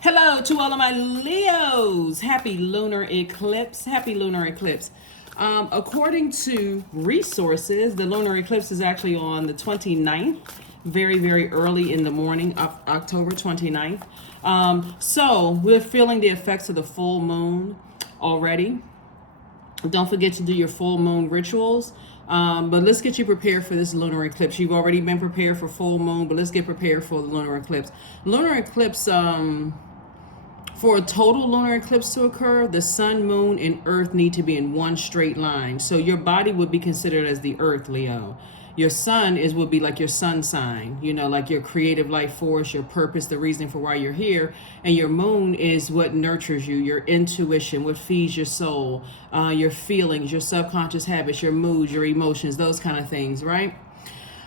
Hello to all of my Leos. Happy lunar eclipse. Happy lunar eclipse. According to resources, the lunar eclipse is actually on the 29th, very, very early in the morning of October 29th. So we're feeling the effects of the full moon already. Don't forget to do your full moon rituals. But let's get you prepared for this lunar eclipse. You've already been prepared for full moon, but let's get prepared for the lunar eclipse. Lunar eclipse, for a total lunar eclipse to occur, the sun, moon, and earth need to be in one straight line. So your body would be considered as the earth, Leo. Your sun would be like your sun sign, like your creative life force, your purpose, the reason for why you're here. And your moon is what nurtures you, your intuition, what feeds your soul, your feelings, your subconscious habits, your moods, your emotions, those kind of things, right?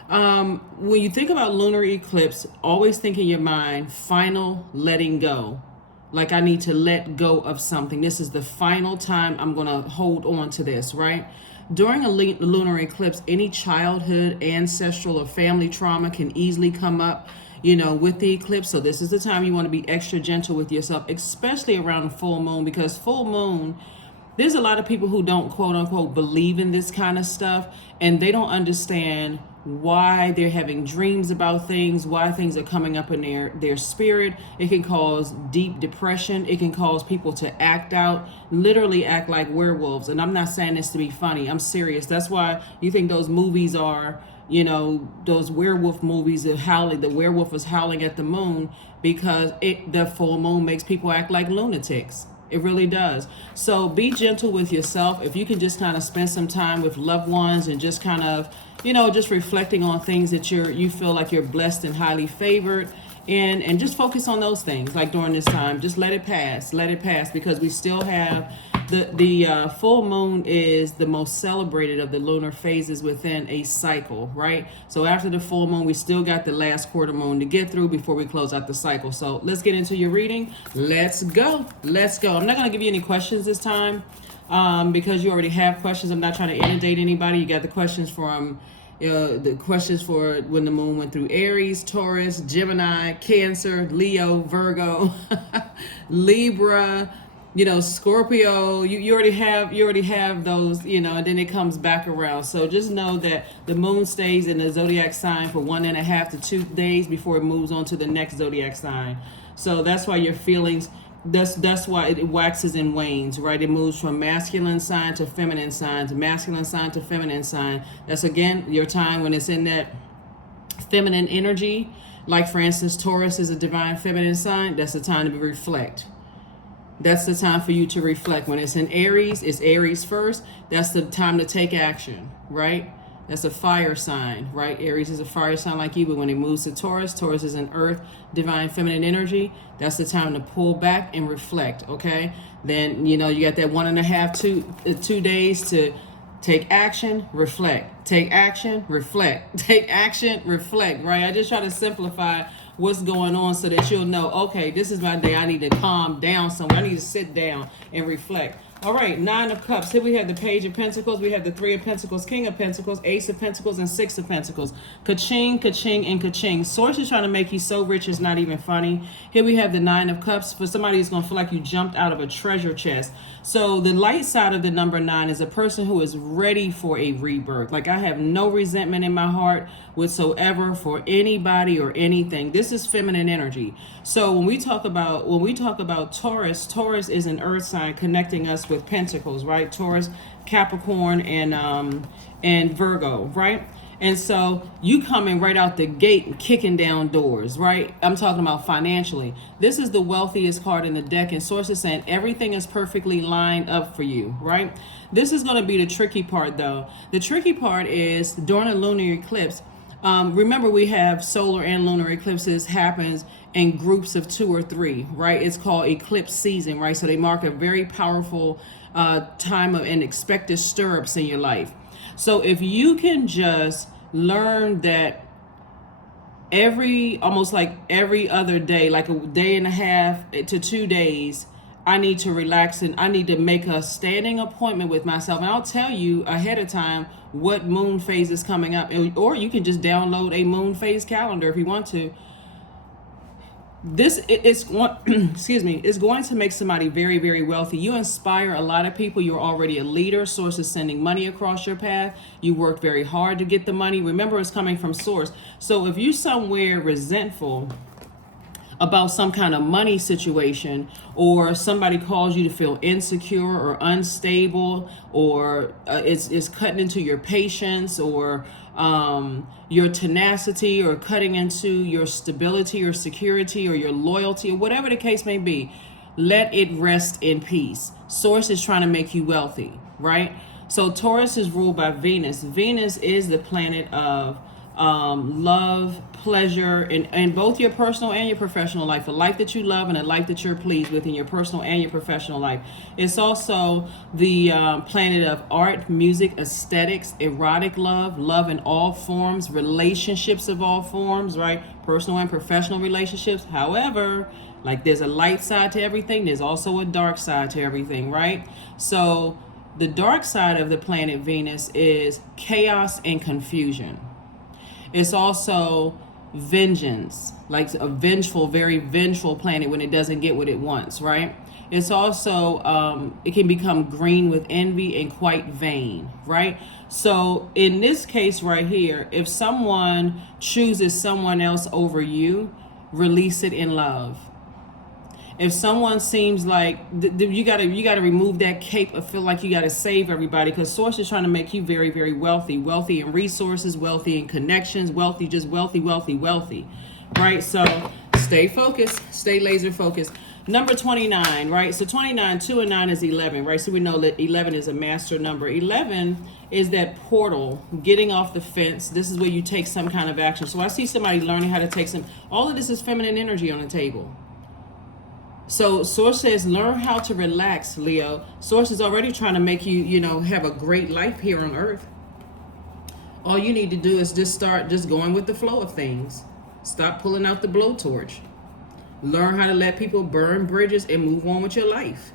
When you think about lunar eclipse, always think in your mind, final letting go. Like I need to let go of something. This is the final time I'm going to hold on to this, right? During a lunar eclipse, any childhood, ancestral, or family trauma can easily come up, with the eclipse. So this is the time you want to be extra gentle with yourself, especially around the full moon, because full moon, there's a lot of people who don't quote unquote believe in this kind of stuff, and they don't understand why they're having dreams about things, why things are coming up in their spirit. It can cause deep depression. It can cause people to act out, literally act like werewolves. And I'm not saying this to be funny. I'm serious. That's why you think those movies are, those werewolf movies of howling, the werewolf is howling at the moon, because the full moon makes people act like lunatics. It really does. So be gentle with yourself. If you can just kind of spend some time with loved ones and just kind of, just reflecting on things that you feel like you're blessed and highly favored, and just focus on those things. Like during this time, just let it pass, because we still have the full moon is the most celebrated of the lunar phases within a cycle, right? So after the full moon, we still got the last quarter moon to get through before we close out the cycle. So let's get into your reading. Let's go. I'm not going to give you any questions this time, because you already have questions. I'm not trying to inundate anybody. You got the questions from the questions for when the moon went through Aries, Taurus, Gemini, Cancer, Leo, Virgo, Libra, Scorpio. You already have those, and then it comes back around. So just know that the moon stays in the zodiac sign for 1.5 to 2 days before it moves on to the next zodiac sign. So that's why your feelings, that's why it waxes and wanes, right? It moves from masculine sign to feminine sign, to masculine sign to feminine sign. That's again your time when it's in that feminine energy. Like for instance, Taurus is a divine feminine sign. That's the time to reflect. That's the time for you to reflect. When it's in Aries, it's Aries first. That's the time to take action, right? That's a fire sign, right? Aries is a fire sign like you, but when it moves to Taurus, Taurus is an earth, divine feminine energy. That's the time to pull back and reflect, okay? Then, you got that 1.5 to 2 days to take action, reflect. Take action, reflect. Take action, reflect, right? I just try to simplify what's going on so that you'll know, okay, this is my day. I need to calm down somewhere. I need to sit down and reflect. All right, 9 of Cups. Here we have the Page of Pentacles. We have the 3 of Pentacles, King of Pentacles, Ace of Pentacles, and 6 of Pentacles. Ka-ching, ka-ching, and ka-ching. Source is trying to make you so rich it's not even funny. Here we have the 9 of Cups. For somebody who's going to feel like you jumped out of a treasure chest. So the light side of the number 9 is a person who is ready for a rebirth. Like I have no resentment in my heart whatsoever for anybody or anything. This is feminine energy. So when we talk about Taurus, Taurus is an earth sign connecting us with Pentacles, right? Taurus, Capricorn, and Virgo, right? And so you coming right out the gate and kicking down doors, right? I'm talking about financially. This is the wealthiest card in the deck, and Source is saying everything is perfectly lined up for you, right? This is going to be the tricky part, though. The tricky part is during a lunar eclipse. Remember, we have solar and lunar eclipses happens in groups of 2 or 3, right? It's called eclipse season, right? So they mark a very powerful time of and expected stirrups in your life. So if you can just learn that almost like every other day, like a day and a half to 2 days, I need to relax and I need to make a standing appointment with myself. And I'll tell you ahead of time what moon phase is coming up. Or you can just download a moon phase calendar if you want to. It's going excuse me, it's going to make somebody very, very wealthy. You inspire a lot of people. You're already a leader. Source is sending money across your path. You worked very hard to get the money. Remember, it's coming from source. So if you somewhere resentful about some kind of money situation, or somebody calls you to feel insecure or unstable, or it's cutting into your patience, or your tenacity, or cutting into your stability or security or your loyalty, or whatever the case may be, let it rest in peace. Source is trying to make you wealthy, right? So Taurus is ruled by Venus. Venus is the planet of love, pleasure, in both your personal and your professional life. A life that you love and a life that you're pleased with in your personal and your professional life. It's also the planet of art, music, aesthetics, erotic love, love in all forms, relationships of all forms, right? Personal and professional relationships. However, like there's a light side to everything, there's also a dark side to everything, right? So the dark side of the planet Venus is chaos and confusion. It's also vengeance, like a vengeful, very vengeful planet when it doesn't get what it wants, right? It's also, it can become green with envy and quite vain, right? So in this case right here, if someone chooses someone else over you, release it in love. If someone seems like you gotta remove that cape of feel like you gotta save everybody, because source is trying to make you very, very wealthy in resources, wealthy in connections, wealthy, just wealthy, right? So stay focused, stay laser focused. Number 29, right? So 29, 2 and 9 is 11, right? So we know that 11 is a master number. 11 is that portal, getting off the fence. This is where you take some kind of action. So I see somebody learning how to take all of this is feminine energy on the table. So Source says, learn how to relax, Leo. Source is already trying to make you, have a great life here on earth. All you need to do is just start just going with the flow of things. Stop pulling out the blowtorch. Learn how to let people burn bridges and move on with your life.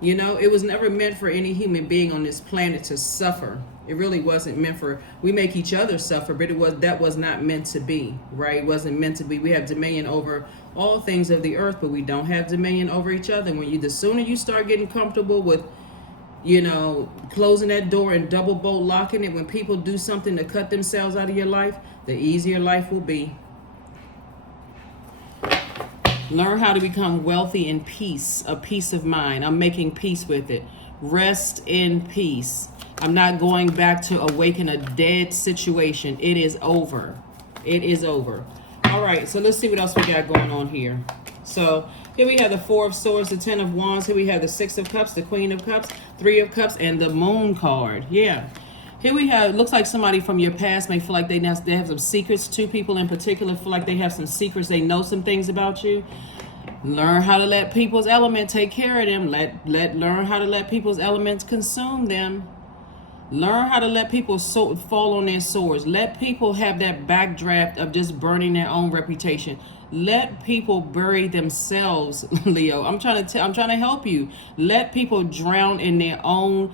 It was never meant for any human being on this planet to suffer. It really wasn't meant for, we make each other suffer, but that was not meant to be, right? It wasn't meant to be. We have dominion over all things of the earth, but we don't have dominion over each other. The sooner you start getting comfortable with, closing that door and double bolt locking it, when people do something to cut themselves out of your life, the easier life will be. Learn how to become wealthy in peace, a peace of mind. I'm making peace with it. Rest in peace. I'm not going back to awaken a dead situation. It is over. It is over. All right, so let's see what else we got going on here. So here we have the 4 of Swords, the 10 of Wands. Here we have the 6 of Cups, the Queen of Cups, 3 of Cups, and the Moon card. Yeah. Here we have, looks like somebody from your past may feel like they have some secrets. 2 people in particular feel like they have some secrets. They know some things about you. Learn how to let people's element take care of them. Learn how to let people's elements consume them. Learn how to let people fall on their swords. Let people have that backdraft of just burning their own reputation. Let people bury themselves, Leo. I'm trying to help you. Let people drown in their own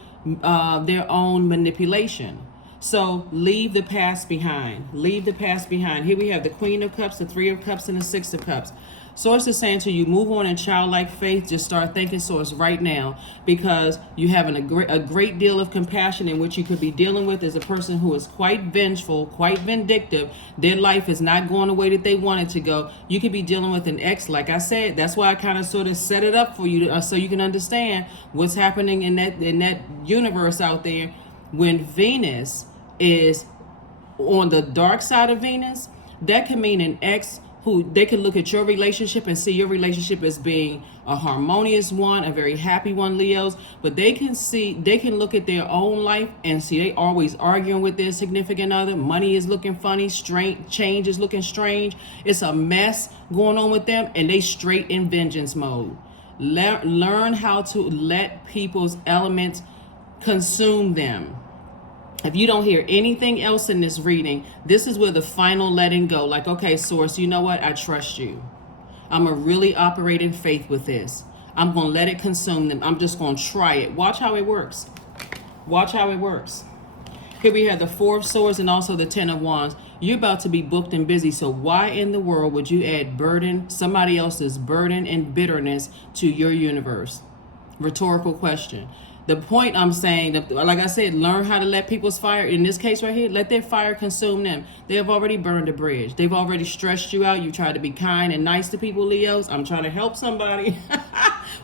manipulation. So leave the past behind. Leave the past behind. Here we have the Queen of Cups, the 3 of Cups, and the 6 of Cups. Source is saying to you, move on in childlike faith. Just start thanking Source right now, because you have a great deal of compassion, in which you could be dealing with as a person who is quite vengeful, quite vindictive. Their life is not going the way that they want it to go. You could be dealing with an ex, like I said. That's why I kind of sort of set it up for you so you can understand what's happening in that universe out there. When Venus is on the dark side of Venus, that can mean an ex who they can look at your relationship and see your relationship as being a harmonious one, a very happy one, Leos. But they can look at their own life and see they always arguing with their significant other. Money is looking funny, change is looking strange. It's a mess going on with them, and they straight in vengeance mode. Learn how to let people's elements consume them. If you don't hear anything else in this reading, this is where the final letting go. Like, okay, Source, you know what? I trust you. I'm going to really operate in faith with this. I'm going to let it consume them. I'm just going to try it. Watch how it works. Watch how it works. Here we have the Four of Swords and also the Ten of Wands. You're about to be booked and busy. So why in the world would you add burden, somebody else's burden and bitterness to your universe? Rhetorical question. The point I'm saying, like I said, learn how to let people's fire, in this case right here, let their fire consume them. They have already burned a bridge. They've already stressed you out. You try to be kind and nice to people, Leos. I'm trying to help somebody.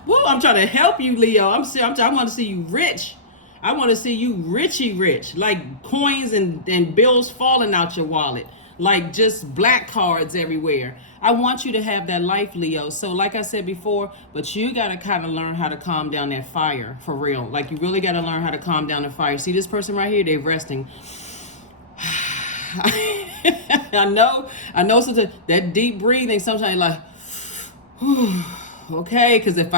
Woo, I'm trying to help you, Leo. I want to see you rich. I want to see you rich, like coins and bills falling out your wallet, like just black cards everywhere. I want you to have that life, Leo. So like I said before, but you got to kind of learn how to calm down that fire for real. Like you really got to learn how to calm down the fire. See this person right here, they're resting. I know sometimes that deep breathing, sometimes like, okay, because if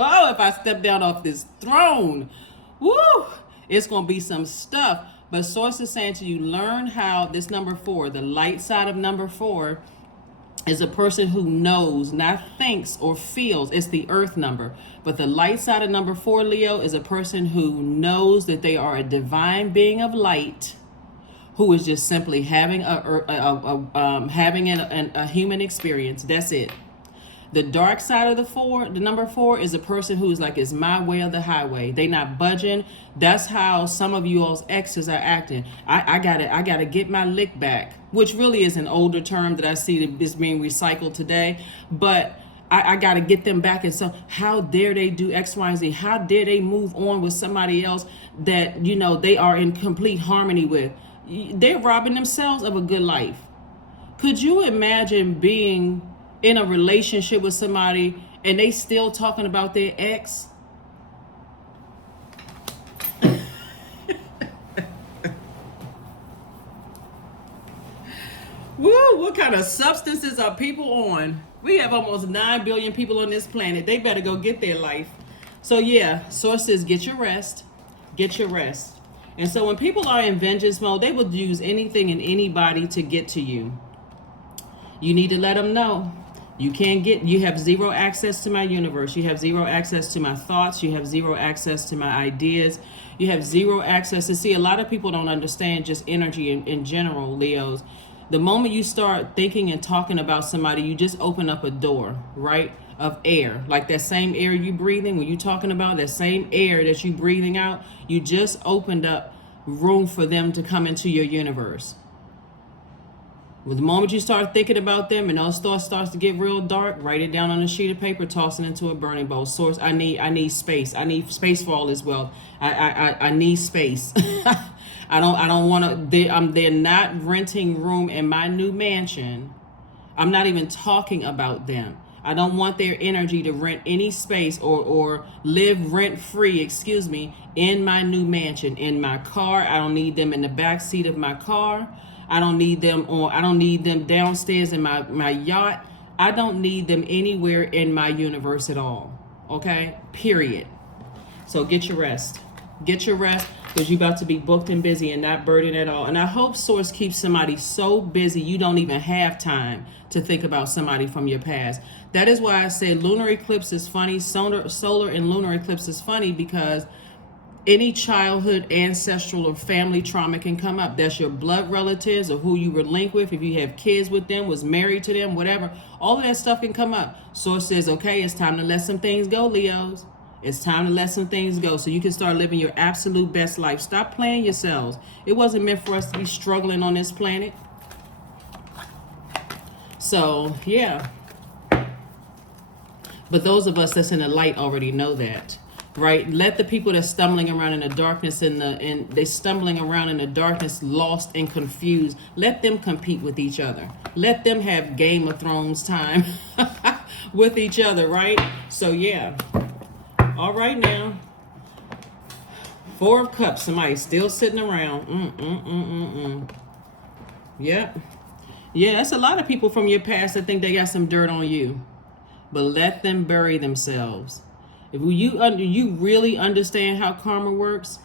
I step down off this throne, woo, it's going to be some stuff. But Source is saying to you, learn how this number 4, the light side of number 4, is a person who knows, not thinks or feels. It's the earth number. But the light side of number 4, Leo, is a person who knows that they are a divine being of light, who is just simply having a human experience. That's it. The dark side of the number 4, is a person who's like, it's my way or the highway. They not budging. That's how some of you all's exes are acting. I gotta get my lick back, which really is an older term that I see that is being recycled today. But I gotta get them back. And so how dare they do X, Y, and Z? How dare they move on with somebody else that, you know, they are in complete harmony with? They're robbing themselves of a good life. Could you imagine being in a relationship with somebody and they still talking about their ex? Woo, what kind of substances are people on? We have almost 9 billion people on this planet. They better go get their life. So yeah, Source says get your rest. Get your rest. And so when people are in vengeance mode, they will use anything and anybody to get to you. You need to let them know. You have zero access to my universe. You have zero access to my thoughts. You have zero access to my ideas. You have zero access to see. A lot of people don't understand just energy in general, Leos. The moment you start thinking and talking about somebody, you just open up a door, right? Of air. Like that same air you breathing, when you talking about that same air that you breathing out, you just opened up room for them to come into your universe. With the moment you start thinking about them and those thoughts starts to get real dark, write it down on a sheet of paper, toss it into a burning bowl. Source, I need space. I need space for all this wealth. I need space. I don't want to. They're not renting room in my new mansion. I'm not even talking about them. I don't want their energy to rent any space or live rent free, in my new mansion. In my car, I don't need them in the back seat of my car. I don't need them downstairs in my yacht. I don't need them anywhere in my universe at all. Okay? Period. So get your rest. Get your rest, because you're about to be booked and busy and not burdened at all. And I hope Source keeps somebody so busy you don't even have time to think about somebody from your past. That is why I say lunar eclipse is funny. Solar and lunar eclipse is funny, because any childhood, ancestral, or family trauma can come up. That's your blood relatives or who you were linked with. If you have kids with them, was married to them, whatever. All of that stuff can come up. Source says, okay, it's time to let some things go, Leos. It's time to let some things go so you can start living your absolute best life. Stop playing yourselves. It wasn't meant for us to be struggling on this planet. So, yeah. But those of us that's in the light already know that. Right? Let the people that's stumbling around in the darkness they stumbling around in the darkness, lost and confused. Let them compete with each other. Let them have Game of Thrones time with each other, right? So yeah. All right now. 4 of Cups. Somebody still sitting around. Yep. Yeah, that's a lot of people from your past that think they got some dirt on you. But let them bury themselves. If you really understand how karma works,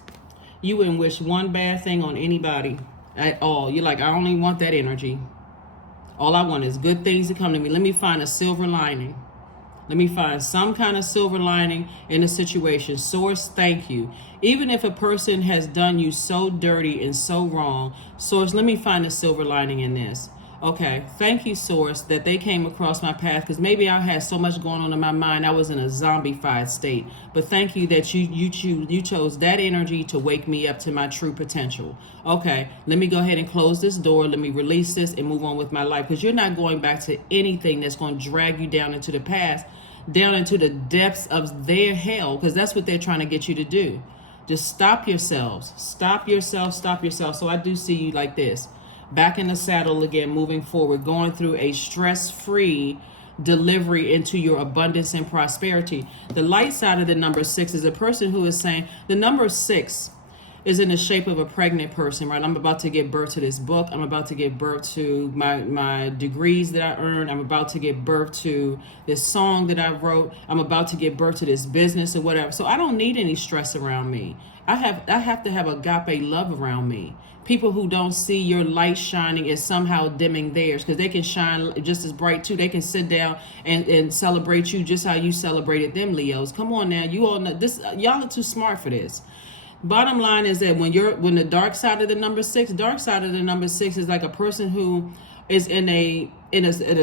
you wouldn't wish one bad thing on anybody at all. You're like, I only want that energy. All I want is good things to come to me. Let me find a silver lining. Let me find some kind of silver lining in the situation. Source, thank you. Even if a person has done you so dirty and so wrong, Source, let me find a silver lining in this. Okay, thank you, Source, that they came across my path, because maybe I had so much going on in my mind, I was in a zombified state. But thank you that you chose that energy to wake me up to my true potential. Okay, let me go ahead and close this door. Let me release this and move on with my life, because you're not going back to anything that's going to drag you down into the past, down into the depths of their hell, because that's what they're trying to get you to do. Just stop yourselves. Stop yourself. Stop yourself. So I do see you like this. Back in the saddle again, moving forward, going through a stress-free delivery into your abundance and prosperity. The light side of the number 6 is a person who is saying the number 6 is in the shape of a pregnant person, right? I'm about to give birth to this book. I'm about to give birth to my degrees that I earned. I'm about to give birth to this song that I wrote. I'm about to give birth to this business or whatever. So I don't need any stress around me. I have to have agape love around me. People who don't see your light shining is somehow dimming theirs, because they can shine just as bright too. They can sit down and celebrate you just how you celebrated them, Leos. Come on now. You all know this. Y'all are too smart for this. Bottom line is that when the dark side of the number 6, dark side of the number 6 is like a person who is in a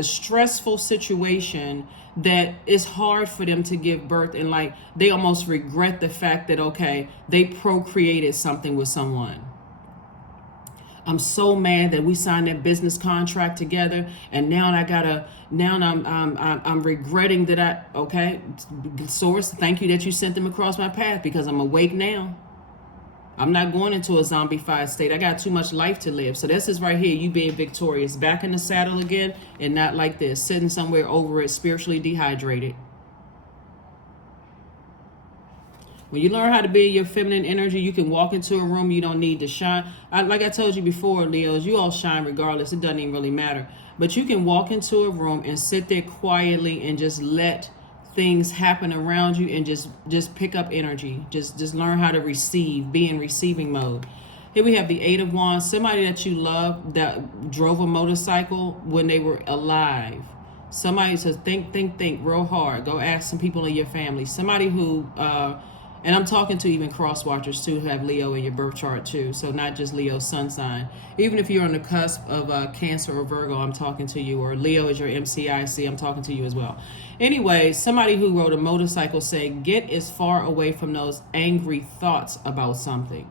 stressful situation that it's hard for them to give birth, and like they almost regret the fact that, okay, they procreated something with someone. I'm so mad that we signed that business contract together, and now I'm regretting that okay, Source, thank you that you sent them across my path, because I'm awake now. I'm not going into a zombified state. I got too much life to live. So this is right here, you being victorious, back in the saddle again, and not like this, sitting somewhere over it, spiritually dehydrated. When you learn how to be in your feminine energy, you can walk into a room, you don't need to shine. Like I told you before, Leos, you all shine regardless. It doesn't even really matter. But you can walk into a room and sit there quietly and just let things happen around you, and just pick up energy. Just learn how to receive, be in receiving mode. Here we have the 8 of Wands, somebody that you love that drove a motorcycle when they were alive. Somebody says think real hard. Go ask some people in your family. Somebody who and I'm talking to even cross watchers too, who have Leo in your birth chart too. So not just Leo sun sign. Even if you're on the cusp of Cancer or Virgo, I'm talking to you. Or Leo is your MCIC, I'm talking to you as well. Anyway, somebody who rode a motorcycle saying, get as far away from those angry thoughts about something.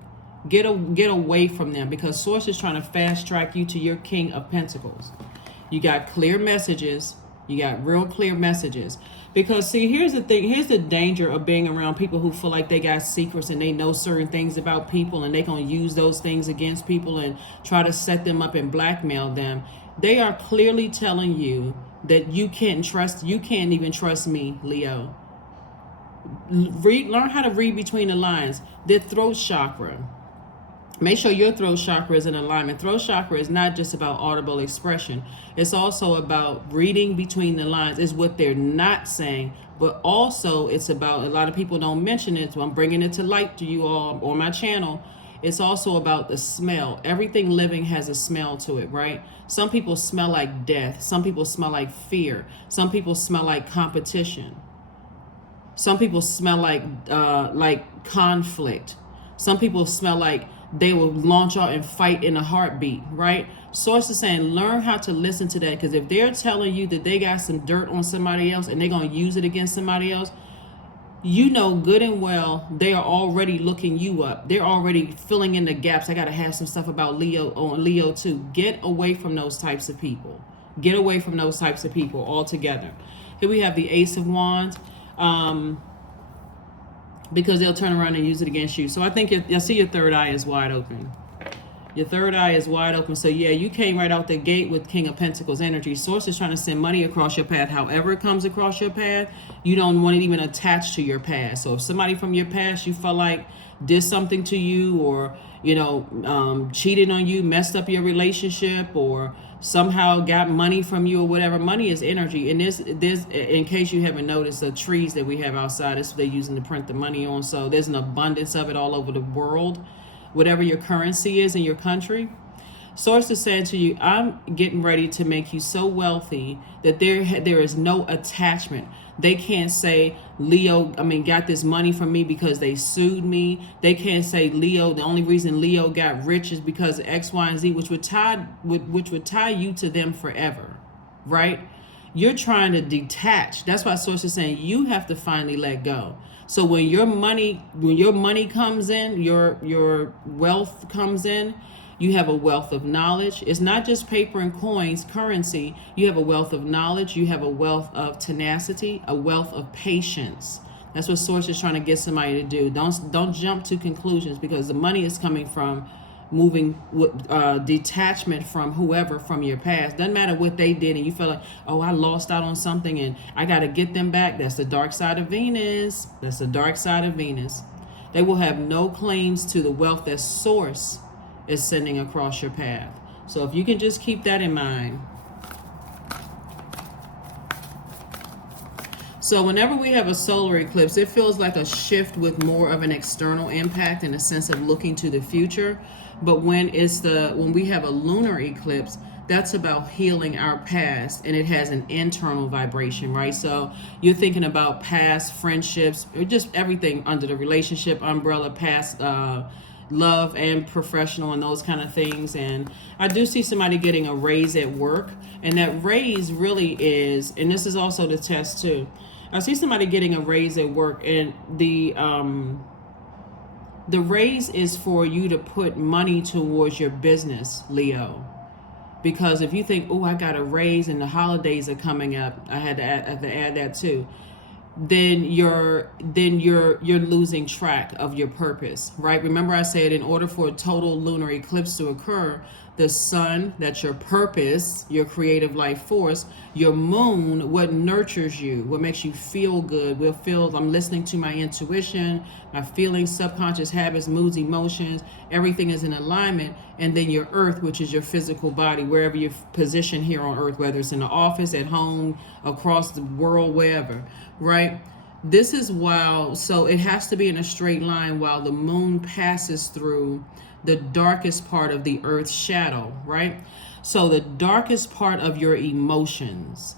Get away from them, because Source is trying to fast track you to your King of Pentacles. You got clear messages. You got real clear messages. Because see, here's the thing. Here's the danger of being around people who feel like they got secrets and they know certain things about people, and they gonna use those things against people and try to set them up and blackmail them. They are clearly telling you that you can't even trust me, Leo. Learn how to read between the lines. Their throat chakra. Make sure your throat chakra is in alignment. Throat chakra is not just about audible expression. It's also about reading between the lines. It's what they're not saying, but also it's about, a lot of people don't mention it, so I'm bringing it to light to you all on my channel. It's also about the smell. Everything living has a smell to it, right? Some people smell like death. Some people smell like fear. Some people smell like competition. Some people smell like conflict. Some people smell like they will launch out and fight in a heartbeat, right? Source is saying, learn how to listen to that, because if they're telling you that they got some dirt on somebody else and they're going to use it against somebody else, you know good and well they are already looking you up. They're already filling in the gaps. I got to have some stuff about Leo on Leo too. Get away from those types of people. Get away from those types of people altogether. Here we have the Ace of Wands. Because they'll turn around and use it against you. So I think you'll see your third eye is wide open. Your third eye is wide open. So yeah, you came right out the gate with King of Pentacles energy. Source is trying to send money across your path. However it comes across your path, you don't want it even attached to your past. So if somebody from your past you felt like did something to you, or cheated on you, messed up your relationship, or somehow got money from you or whatever. Money is energy. And this in case you haven't noticed, the trees that we have outside, that's what they're using to print the money on. So there's an abundance of it all over the world, whatever your currency is in your country. Source is saying to you, I'm getting ready to make you so wealthy that there is no attachment. They can't say Leo, got this money from me because they sued me. They can't say Leo, the only reason Leo got rich is because of X, Y, and Z, which would tie you to them forever, right? You're trying to detach. That's why Source is saying you have to finally let go. So when your money comes in, your wealth comes in, you have a wealth of knowledge. It's not just paper and coins, currency. You have a wealth of knowledge. You have a wealth of tenacity, a wealth of patience. That's what Source is trying to get somebody to do. Don't jump to conclusions, because the money is coming from moving with detachment from whoever from your past. Doesn't matter what they did and you feel like, oh, I lost out on something and I got to get them back. That's the dark side of Venus. That's the dark side of Venus. They will have no claims to the wealth that Source is sending across your path. So if you can just keep that in mind. So whenever we have a solar eclipse, it feels like a shift with more of an external impact in a sense of looking to the future. But when we have a lunar eclipse, that's about healing our past, and it has an internal vibration, right? So you're thinking about past friendships, or just everything under the relationship umbrella, past love and professional and those kind of things. And I do see somebody getting a raise at work, and that raise really is, and this is also the test too, I see somebody getting a raise at work, and the raise is for you to put money towards your business, Leo. Because if you think, oh, I got a raise and the holidays are coming up, I have to add that too, then you're losing track of your purpose, right? Remember I said, in order for a total lunar eclipse to occur, the sun, that's your purpose, your creative life force, your moon, what nurtures you, what makes you feel good, I'm listening to my intuition, my feelings, subconscious habits, moods, emotions, everything is in alignment. And then your earth, which is your physical body, wherever you're positioned here on earth, whether it's in the office, at home, across the world, wherever, right? This is so it has to be in a straight line while the moon passes through the darkest part of the earth's shadow, right? So the darkest part of your emotions,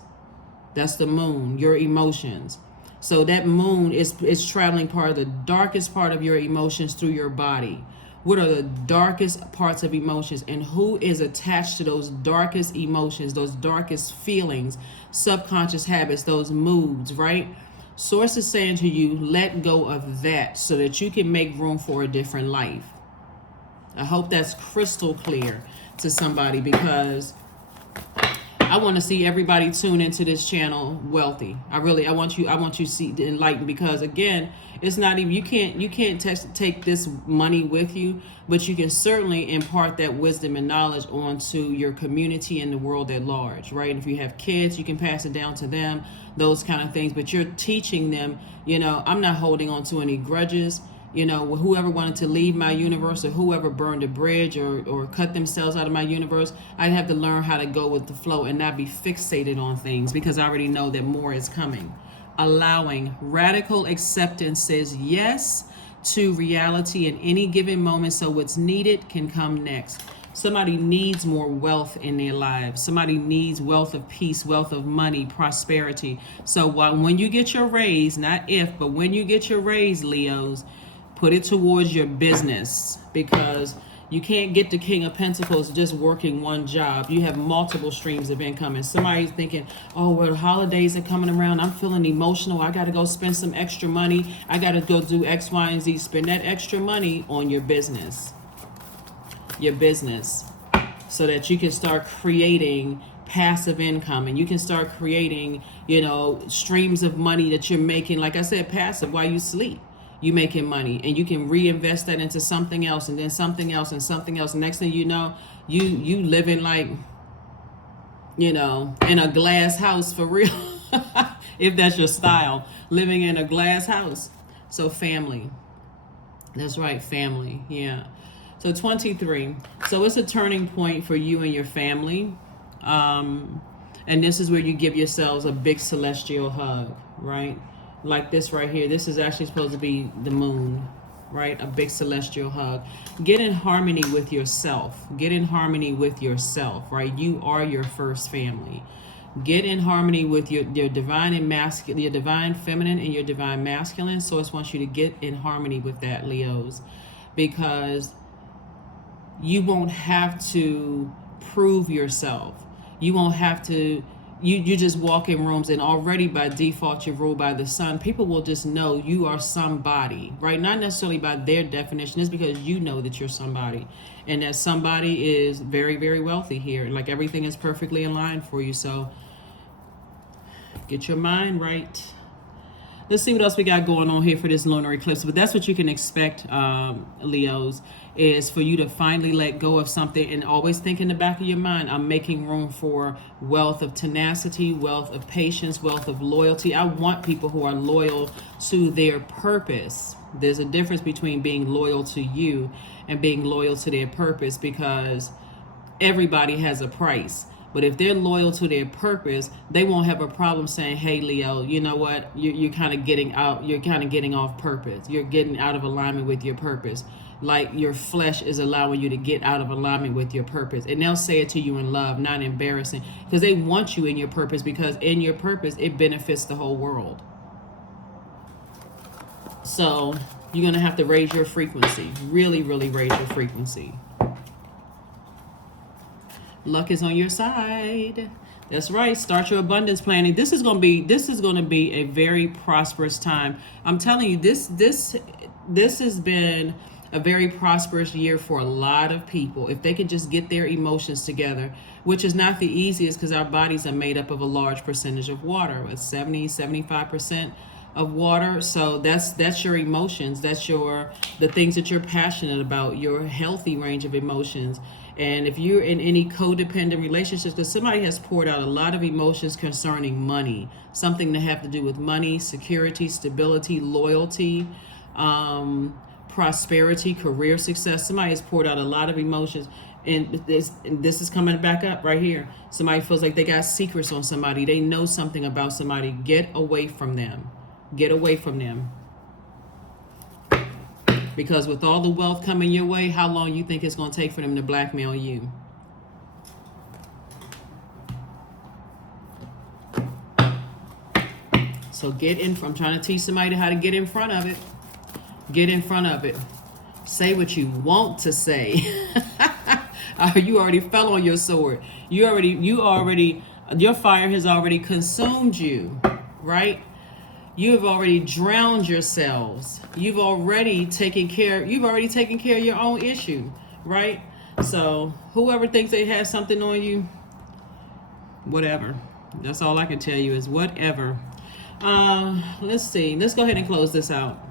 that's the moon, your emotions. So that moon is traveling part of the darkest part of your emotions through your body. What are the darkest parts of emotions, and who is attached to those darkest emotions, those darkest feelings, subconscious habits, those moods, right? Source is saying to you, let go of that so that you can make room for a different life. I hope that's crystal clear to somebody, because I want to see everybody tune into this channel wealthy. I want you to see enlightened, because again, it's not even, you can't take this money with you, but you can certainly impart that wisdom and knowledge onto your community and the world at large, right? And if you have kids, you can pass it down to them, those kind of things. But you're teaching them, I'm not holding on to any grudges. Whoever wanted to leave my universe, or whoever burned a bridge or cut themselves out of my universe, I'd have to learn how to go with the flow and not be fixated on things, because I already know that more is coming. Allowing radical acceptance says yes to reality in any given moment, so what's needed can come next. Somebody needs more wealth in their lives. Somebody needs wealth of peace, wealth of money, prosperity. So when you get your raise, not if, but when you get your raise, Leos, put it towards your business, because you can't get the King of Pentacles just working one job. You have multiple streams of income, and somebody's thinking, oh, well, the holidays are coming around. I'm feeling emotional. I got to go spend some extra money. I got to go do X, Y, and Z. Spend that extra money on your business, so that you can start creating passive income, and you can start creating, streams of money that you're making. Like I said, passive while you sleep. You making money, and you can reinvest that into something else, and then something else, and something else. Next thing you know, you living like, in a glass house for real. If that's your style, living in a glass house. So family. That's right, family. Yeah. So 23. So it's a turning point for you and your family. And this is where you give yourselves a big celestial hug, right? Like this right here. This is actually supposed to be the moon. right? A big celestial hug. Get in harmony with yourself. Get in harmony with yourself, right? You are your first family. Get in harmony with your divine and masculine, your divine feminine and your divine masculine. Source wants you to get in harmony with that, Leos, because you won't have to prove yourself. You won't have to, you just walk in rooms and already by default you're ruled by the sun. People will just know you are somebody, right? Not necessarily by their definition. It's because you know that you're somebody. And that somebody is very, very wealthy here. Like everything is perfectly in line for you. So get your mind right. Let's see what else we got going on here for this lunar eclipse. But that's what you can expect, Leos, is for you to finally let go of something and always think in the back of your mind, I'm making room for wealth of tenacity, wealth of patience, wealth of loyalty. I want people who are loyal to their purpose. There's a difference between being loyal to you and being loyal to their purpose, because everybody has a price. But if they're loyal to their purpose, they won't have a problem saying, hey, Leo, you know what? You're kind of getting out. You're kind of getting off purpose. You're getting out of alignment with your purpose. Like your flesh is allowing you to get out of alignment with your purpose. And they'll say it to you in love, not embarrassing, because they want you in your purpose, because in your purpose, it benefits the whole world. So you're going to have to raise your frequency. Really, really raise your frequency. Luck is on your side. That's right. Start your abundance planning. This is going to be a very prosperous time. I'm telling you, this has been a very prosperous year for a lot of people if they can just get their emotions together, which is not the easiest because our bodies are made up of a large percentage of water, with 75% of water. So that's your emotions. That's the things that you're passionate about, your healthy range of emotions. And if you're in any codependent relationships, because somebody has poured out a lot of emotions concerning money, something to have to do with money, security, stability, loyalty, prosperity, career success. Somebody has poured out a lot of emotions. And this is coming back up right here. Somebody feels like they got secrets on somebody. They know something about somebody. Get away from them. Get away from them. Because with all the wealth coming your way, how long you think it's going to take for them to blackmail you? So I'm trying to teach somebody how to get in front of it. Get in front of it. Say what you want to say. You already fell on your sword. Your fire has already consumed you, right? You have already drowned yourselves. You've already taken care of your own issue, right? So whoever thinks they have something on you, whatever. That's all I can tell you is whatever. Let's see. Let's go ahead and close this out.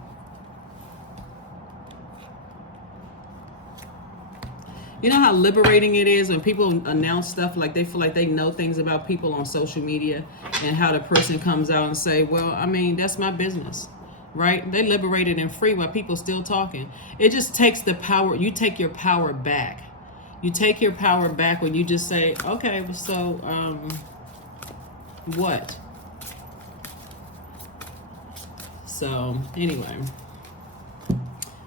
You know how liberating it is when people announce stuff like they feel like they know things about people on social media, and how the person comes out and say, well, I mean, that's my business, right? They liberated and free while people still talking. It just takes the power. You take your power back. You take your power back when you just say, okay, so what? So anyway,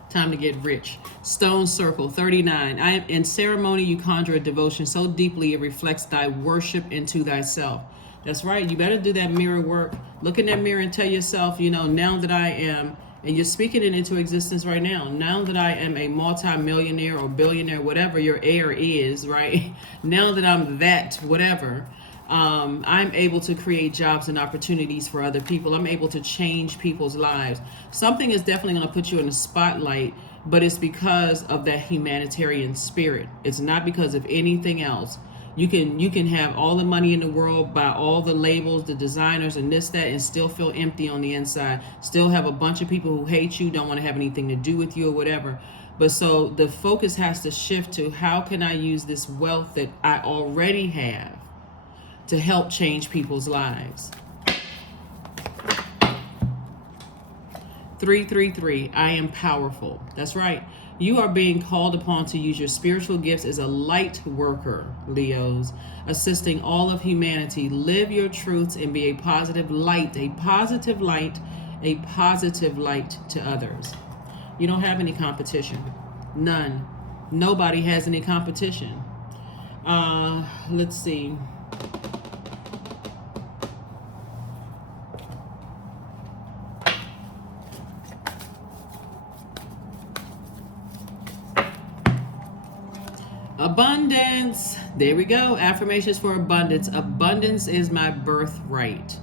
time to get rich. Stone Circle 39. I am in ceremony. You conjure a devotion so deeply it reflects thy worship into thyself. That's right. You better do that mirror work. Look in that mirror and tell yourself, now that I am, and you're speaking it into existence right now. Now that I am a multi-millionaire or billionaire, whatever your heir is, right? Now that I'm that, whatever, I'm able to create jobs and opportunities for other people. I'm able to change people's lives. Something is definitely going to put you in the spotlight, but it's because of that humanitarian spirit. It's not because of anything else. You can have all the money in the world, buy all the labels, the designers, and this, that, and still feel empty on the inside. Still have a bunch of people who hate you, don't want to have anything to do with you or whatever. But so the focus has to shift to, how can I use this wealth that I already have to help change people's lives? 333, I am powerful. That's right. You are being called upon to use your spiritual gifts as a light worker, Leos, assisting all of humanity. Live your truths and be a positive light to others. You don't have any competition. None. Nobody has any competition. Let's see. Abundance. There we go. Affirmations for abundance. Abundance is my birthright.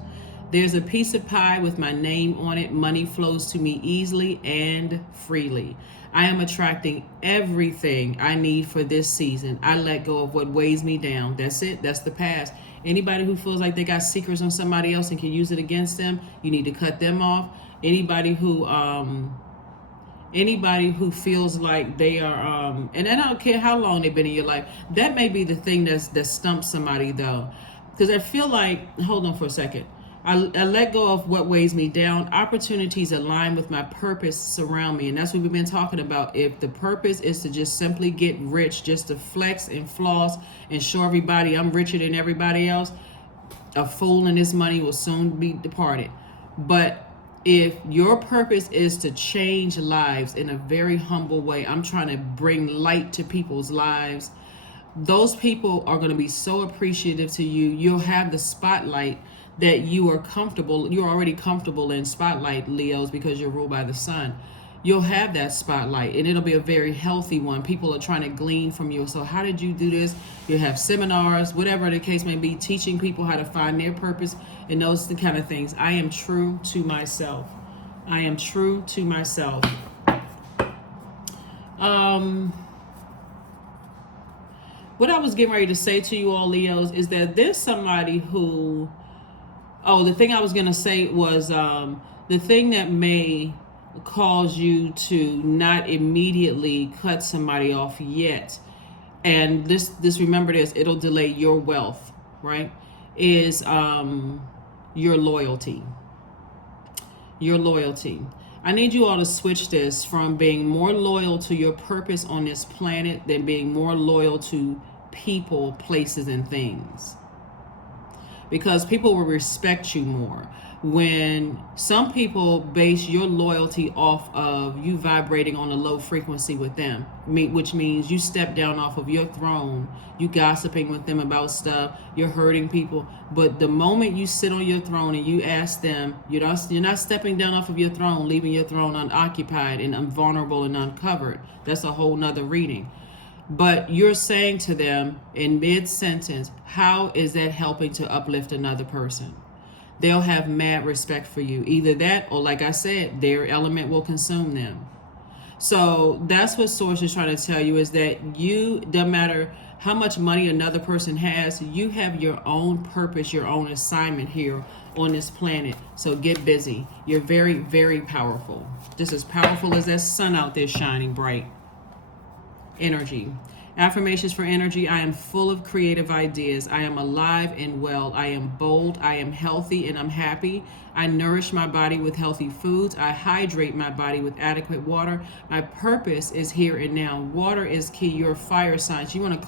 There's a piece of pie with my name on it. Money flows to me easily and freely. I am attracting everything I need for this season. I let go of what weighs me down. That's it. That's the past. Anybody who feels like they got secrets on somebody else and can use it against them, you need to cut them off. Anybody who feels like they are and I don't care how long they've been in your life, that may be the thing that stumps somebody though, because I feel like, hold on for a second, I let go of what weighs me down. Opportunities align with my purpose surround me, and that's what we've been talking about. If the purpose is to just simply get rich, just to flex and floss and show everybody I'm richer than everybody else, a fool and his money will soon be departed. But if your purpose is to change lives in a very humble way, I'm trying to bring light to people's lives, those people are going to be so appreciative to you. You'll have the spotlight that you are comfortable, you're already comfortable in spotlight, Leos, because you're ruled by the sun. You'll have that spotlight, and it'll be a very healthy one. People are trying to glean from you. So how did you do this? You'll have seminars, whatever the case may be, teaching people how to find their purpose, and those the kind of things. I am true to myself. I am true to myself. What I was getting ready to say to you all, Leos, is that there's somebody who, the thing I was going to say was the thing that may cause you to not immediately cut somebody off yet, and this remember this, it'll delay your wealth, right, is your loyalty. Your loyalty. I need you all to switch this from being more loyal to your purpose on this planet than being more loyal to people, places, and things. Because people will respect you more. When some people base your loyalty off of you vibrating on a low frequency with them, which means you step down off of your throne, you gossiping with them about stuff, you're hurting people. But the moment you sit on your throne and you ask them, you're not stepping down off of your throne, leaving your throne unoccupied and vulnerable and uncovered. That's a whole nother reading. But you're saying to them in mid-sentence, how is that helping to uplift another person? They'll have mad respect for you. Either that, or like I said, their element will consume them. So that's what Source is trying to tell you, is that you, no matter how much money another person has, you have your own purpose, your own assignment here on this planet. So get busy. You're very, very powerful. Just as powerful as that sun out there shining bright. Energy. Affirmations for energy. I am full of creative ideas. I am alive and well. I am bold. I am healthy and I'm happy. I nourish my body with healthy foods. I hydrate my body with adequate water. My purpose is here and now. Water is key. You're a fire sign. So you want to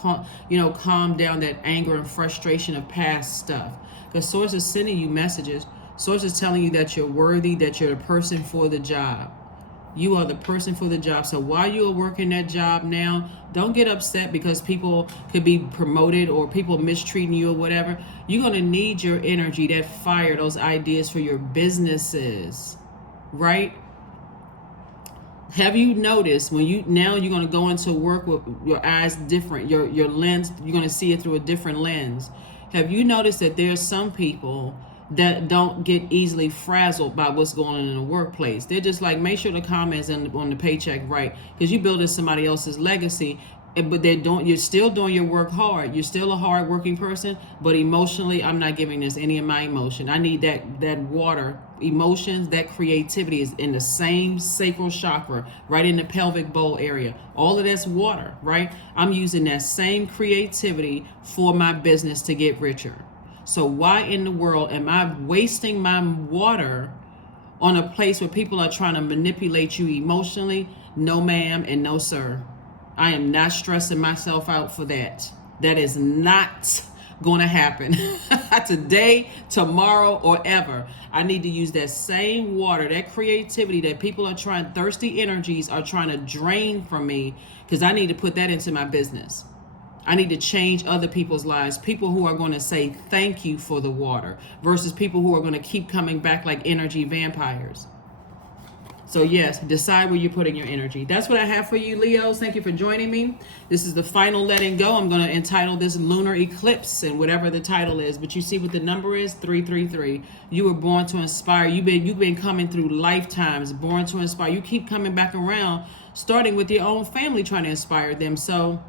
calm down that anger and frustration of past stuff. The Source is sending you messages. Source is telling you that you're worthy, that you're the person for the job. You are the person for the job. So while you are working that job now, don't get upset because people could be promoted or people mistreating you or whatever. You're going to need your energy, that fire, those ideas for your businesses, right? Have you noticed when you're going to go into work with your eyes different, your lens, you're going to see it through a different lens. Have you noticed that there's some people that don't get easily frazzled by what's going on in the workplace? They're just like, make sure the comments on the paycheck right, because you're building somebody else's legacy, but you're still doing your work hard. You're still a hard working person, but emotionally, I'm not giving this any of my emotion. I need that water. Emotions, that creativity is in the same sacral chakra, right in the pelvic bowl area. All of that's water, right? I'm using that same creativity for my business to get richer. So why in the world am I wasting my water on a place where people are trying to manipulate you emotionally? No, ma'am, and no, sir. I am not stressing myself out for that. That is not going to happen. Today, tomorrow, or ever. I need to use that same water, that creativity that people are trying, thirsty energies are trying to drain from me, because I need to put that into my business. I need to change other people's lives. People who are going to say thank you for the water versus people who are going to keep coming back like energy vampires. So yes, decide where you're putting your energy. That's what I have for you, Leos. Thank you for joining me. This is the final letting go. I'm going to entitle this Lunar Eclipse, and whatever the title is. But you see what the number is? 333. You were born to inspire. You've been coming through lifetimes, born to inspire. You keep coming back around, starting with your own family, trying to inspire them. So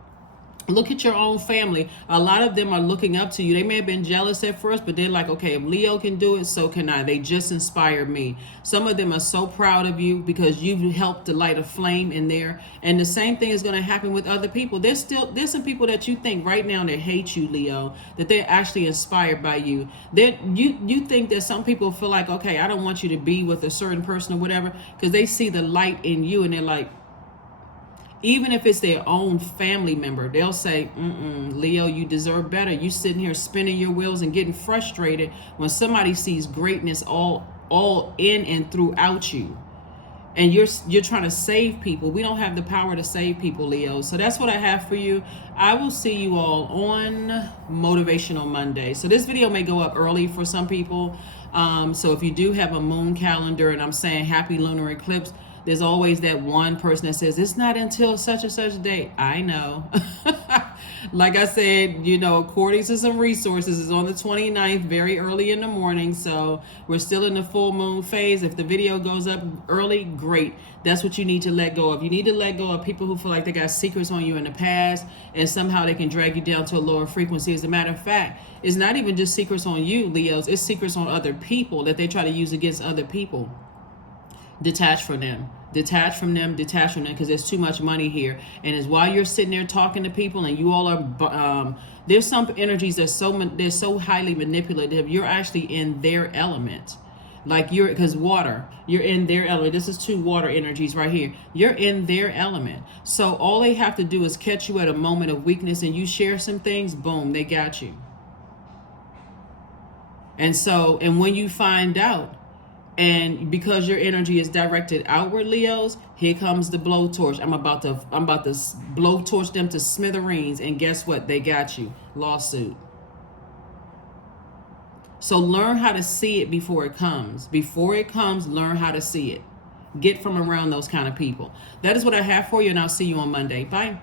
look at your own family. A lot of them are looking up to you. They may have been jealous at first, but they're like, okay, if Leo can do it, so can I. They just inspired me. Some of them are so proud of you because you've helped to light a flame in there. And the same thing is going to happen with other people. There's some people that you think right now that hate you, Leo, that they're actually inspired by you. You think that some people feel like, okay, I don't want you to be with a certain person or whatever, because they see the light in you and they're like, even if it's their own family member, they'll say, Leo, you deserve better. You sitting here spinning your wheels and getting frustrated when somebody sees greatness all in and throughout you. And you're trying to save people. We don't have the power to save people, Leo. So that's what I have for you. I will see you all on Motivational Monday. So this video may go up early for some people. So if you do have a moon calendar and I'm saying happy lunar eclipse, there's always that one person that says, it's not until such and such date. I know. Like I said, according to some resources, it's on the 29th, very early in the morning. So we're still in the full moon phase. If the video goes up early, great. That's what you need to let go of. You need to let go of people who feel like they got secrets on you in the past and somehow they can drag you down to a lower frequency. As a matter of fact, it's not even just secrets on you, Leos. It's secrets on other people that they try to use against other people. Detach from them, because there's too much money here. And it's while you're sitting there talking to people and you all are, there's some energies that they're so highly manipulative. You're actually in their element. Because water, you're in their element. This is two water energies right here. You're in their element. So all they have to do is catch you at a moment of weakness and you share some things, boom, they got you. And when you find out, and because your energy is directed outward, Leos, here comes the blowtorch. I'm about to blowtorch them to smithereens. And guess what? They got you. Lawsuit. So learn how to see it before it comes. Before it comes, learn how to see it. Get from around those kind of people. That is what I have for you, and I'll see you on Monday. Bye.